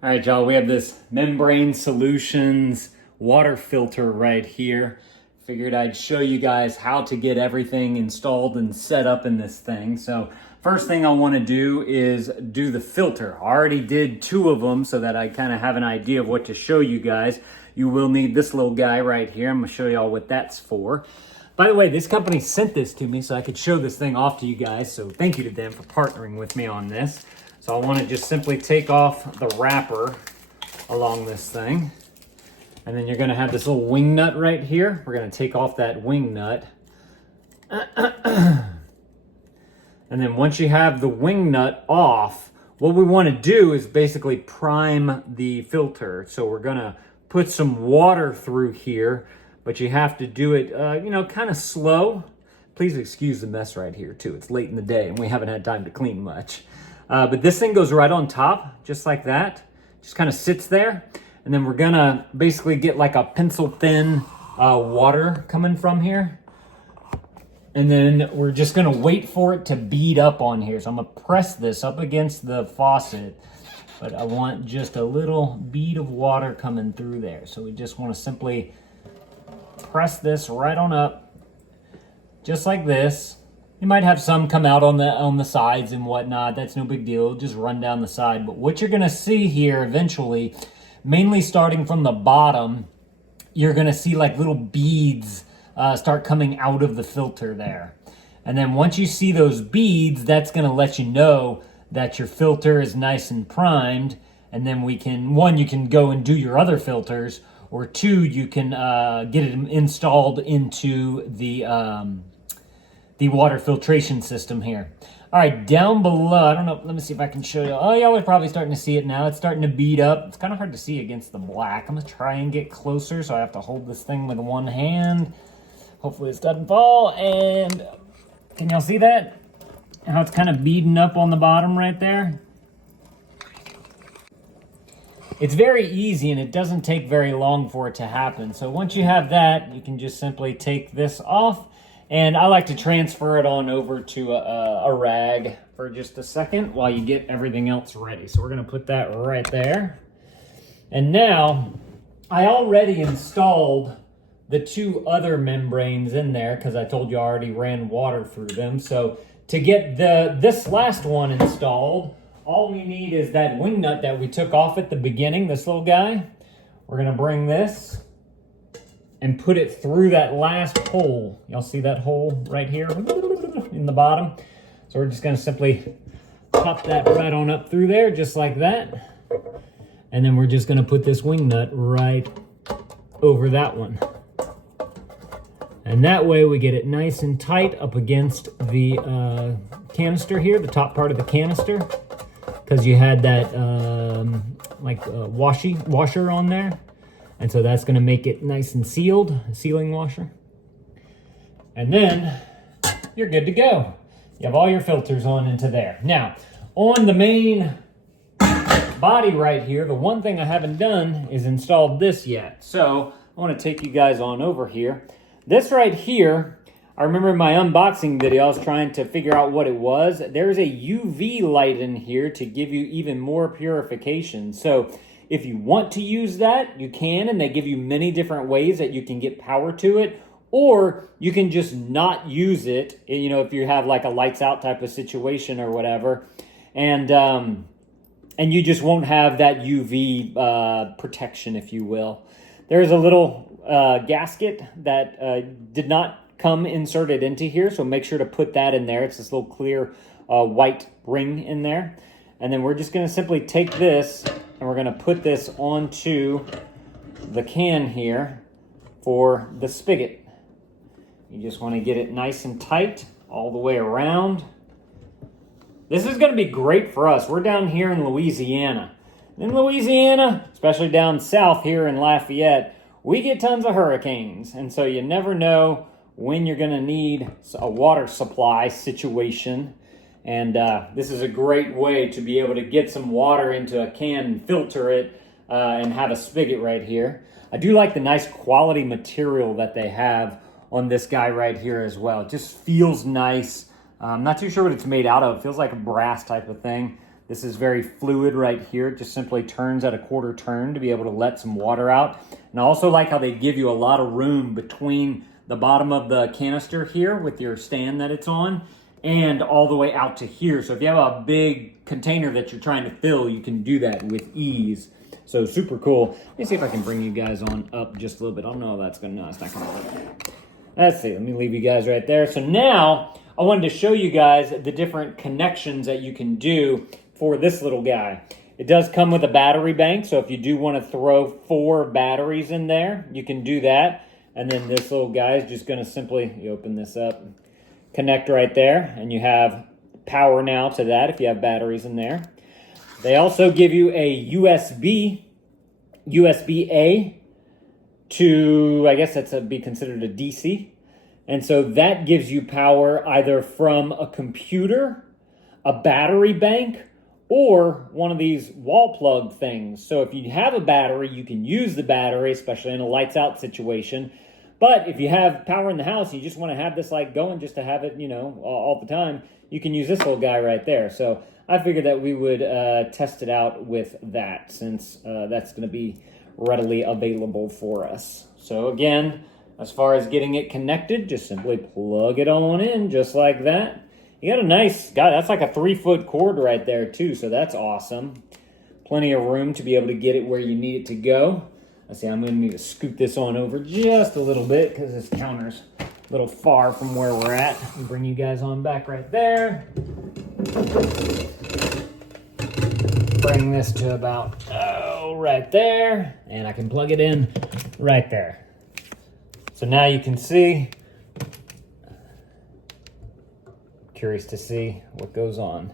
All right, y'all, we have this Membrane Solutions water filter right here. Figured I'd show you guys how to get everything installed and set up in this thing. So first thing I want to do is do the filter. I already did 2 of them so that I kind of have an idea of what to show you guys. You will need this little guy right here. I'm going to show y'all what that's for. By the way, this company sent this to me so I could show this thing off to you guys. So thank you to them for partnering with me on this. So I want to just simply take off the wrapper along this thing. And then you're going to have this little wing nut right here. We're going to take off that wing nut. And then once you have the wing nut off, what we want to do is basically prime the filter. So we're going to put some water through here, but you have to do it, kind of slow. Please excuse the mess right here too. It's late in the day and we haven't had time to clean much. But this thing goes right on top, just like that. Just kind of sits there. And then we're gonna basically get like a pencil thin water coming from here. And then we're just gonna wait for it to bead up on here. So I'm gonna press this up against the faucet, but I want just a little bead of water coming through there. So we just wanna simply press this right on up, just like this. You might have some come out on the sides and whatnot. That's no big deal. Just run down the side. But what you're gonna see here eventually, mainly starting from the bottom, you're gonna see like little beads start coming out of the filter there. And then once you see those beads, that's gonna let you know that your filter is nice and primed. And then we can, 1, you can go and do your other filters, or 2, you can get it installed into the water filtration system here. All right, down below, I don't know, let me see if I can show you. Oh, y'all are probably starting to see it now. It's starting to bead up. It's kind of hard to see against the black. I'm gonna try and get closer, so I have to hold this thing with one hand. Hopefully this doesn't fall, and can y'all see that? How it's kind of beading up on the bottom right there? It's very easy and it doesn't take very long for it to happen. So once you have that, you can just simply take this off. And I like to transfer it on over to a rag for just a second while you get everything else ready. So we're gonna put that right there. And now, I already installed the 2 other membranes in there because I told you I already ran water through them. So to get this last one installed, all we need is that wing nut that we took off at the beginning, this little guy. We're gonna bring this and put it through that last hole. Y'all see that hole right here in the bottom? So we're just gonna simply pop that right on up through there, just like that. And then we're just gonna put this wing nut right over that one. And that way we get it nice and tight up against the canister here, the top part of the canister, because you had that washer on there. And so that's gonna make it nice and sealed, sealing washer. And then you're good to go. You have all your filters on into there. Now, on the main body right here, the one thing I haven't done is installed this yet. So I wanna take you guys on over here. This right here, I remember in my unboxing video, I was trying to figure out what it was. There's a UV light in here to give you even more purification. So if you want to use that, you can, and they give you many different ways that you can get power to it, or you can just not use it, if you have like a lights out type of situation or whatever, and you just won't have that UV protection, if you will. There's a little gasket that did not come inserted into here, so make sure to put that in there. It's this little clear white ring in there. And then we're just gonna simply take this and we're gonna put this onto the can here for the spigot. You just wanna get it nice and tight all the way around. This is gonna be great for us. We're down here in Louisiana. In Louisiana, especially down south here in Lafayette, we get tons of hurricanes. And so you never know when you're gonna need a water supply situation. And this is a great way to be able to get some water into a can and filter it and have a spigot right here. I do like the nice quality material that they have on this guy right here as well. It just feels nice. I'm not too sure what it's made out of. It feels like a brass type of thing. This is very fluid right here. It just simply turns at a quarter turn to be able to let some water out. And I also like how they give you a lot of room between the bottom of the canister here with your stand that it's on and all the way out to here. So if you have a big container that you're trying to fill, you can do that with ease. So super cool. Let me see if I can bring you guys on up just a little bit. I don't know if that's gonna, no, it's not gonna work. Let's see, let me leave you guys right there. So now I wanted to show you guys the different connections that you can do for this little guy. It does come with a battery bank, so if you do want to throw 4 batteries in there, you can do that. And then this little guy is just going to simply, you open this up, connect right there, and you have power now to that if you have batteries in there. They also give you a USB-A to, I guess that's be considered a DC. And so that gives you power either from a computer, a battery bank, or one of these wall plug things. So if you have a battery, you can use the battery, especially in a lights out situation. But if you have power in the house, you just want to have this light going just to have it, you know, all the time, you can use this little guy right there. So I figured that we would test it out with that, since that's going to be readily available for us. So again, as far as getting it connected, just simply plug it on in just like that. You got a nice, God, that's like a 3-foot cord right there too, so that's awesome. Plenty of room to be able to get it where you need it to go. Let's see, I'm gonna need to scoot this on over just a little bit because this counter's a little far from where we're at. I'll bring you guys on back right there. Bring this to about, right there, and I can plug it in right there. So now you can see, curious to see what goes on.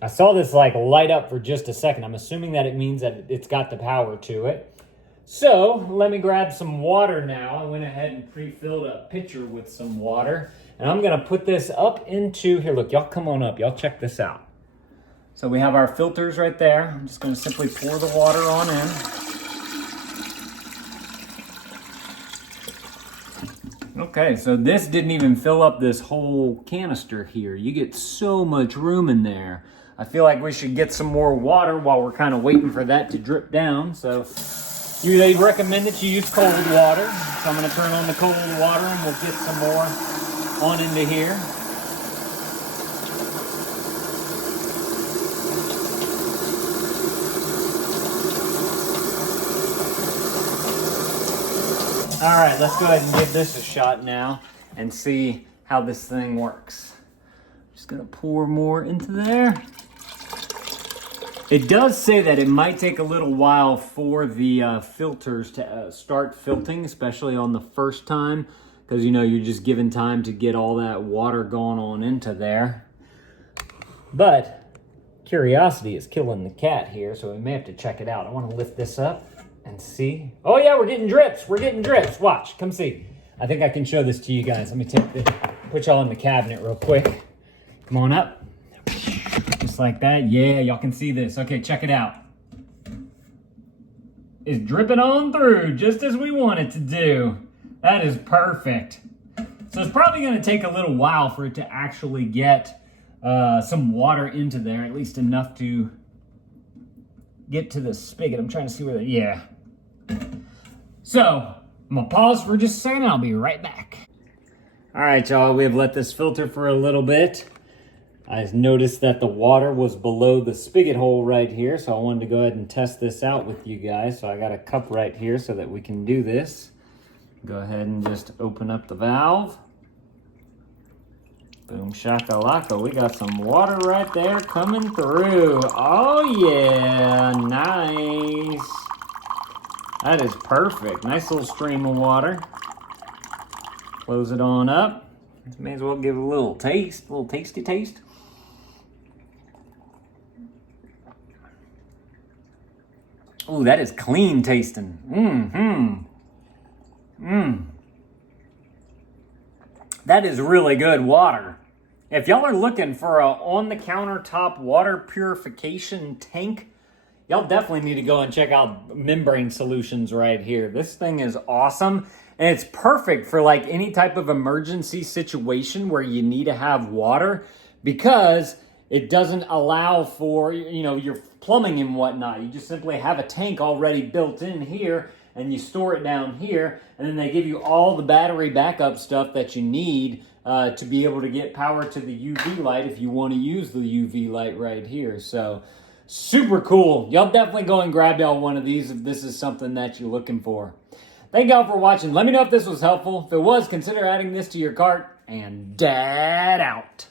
I saw this like light up for just a second. I'm assuming that it means that it's got the power to it. So let me grab some water now. I went ahead and pre-filled a pitcher with some water. And I'm gonna put this up into, here, look, y'all come on up. Y'all check this out. So we have our filters right there. I'm just gonna simply pour the water on in. Okay, so this didn't even fill up this whole canister here. You get so much room in there. I feel like we should get some more water while we're kind of waiting for that to drip down. So they recommend that you use cold water. So I'm gonna turn on the cold water and we'll get some more on into here. All right, let's go ahead and give this a shot now and see how this thing works. Just gonna pour more into there. It does say that it might take a little while for the filters to start filtering, especially on the first time, because you know you're just giving time to get all that water going on into there. But curiosity is killing the cat here, so we may have to check it out. I want to lift this up and see. Oh yeah, we're getting drips. We're getting drips. Watch, come see. I think I can show this to you guys. Let me take this, put y'all in the cabinet real quick. Come on up. Just like that. Yeah, y'all can see this. Okay, check it out. It's dripping on through just as we want it to do. That is perfect. So it's probably going to take a little while for it to actually get some water into there, at least enough to get to the spigot. I'm trying to see where yeah. So I'm gonna pause for just a second. I'll be right back. All right, y'all, we have let this filter for a little bit. I noticed that the water was below the spigot hole right here, so I wanted to go ahead and test this out with you guys. So I got a cup right here so that we can do this. Go ahead and just open up the valve. Boom shakalaka, we got some water right there coming through. Oh yeah, nice. That is perfect. Nice little stream of water. Close it on up. May as well give it a little taste, a little tasty taste. Ooh, that is clean tasting. That is really good water. If y'all are looking for a on-the-countertop water purification tank, y'all definitely need to go and check out Membrane Solutions right here. This thing is awesome, and it's perfect for like any type of emergency situation where you need to have water, because it doesn't allow for, your plumbing and whatnot. You just simply have a tank already built in here, and you store it down here, and then they give you all the battery backup stuff that you need to be able to get power to the UV light if you want to use the UV light right here. So super cool. Y'all definitely go and grab y'all one of these if this is something that you're looking for. Thank y'all for watching. Let me know if this was helpful. If it was, consider adding this to your cart. And Dad out.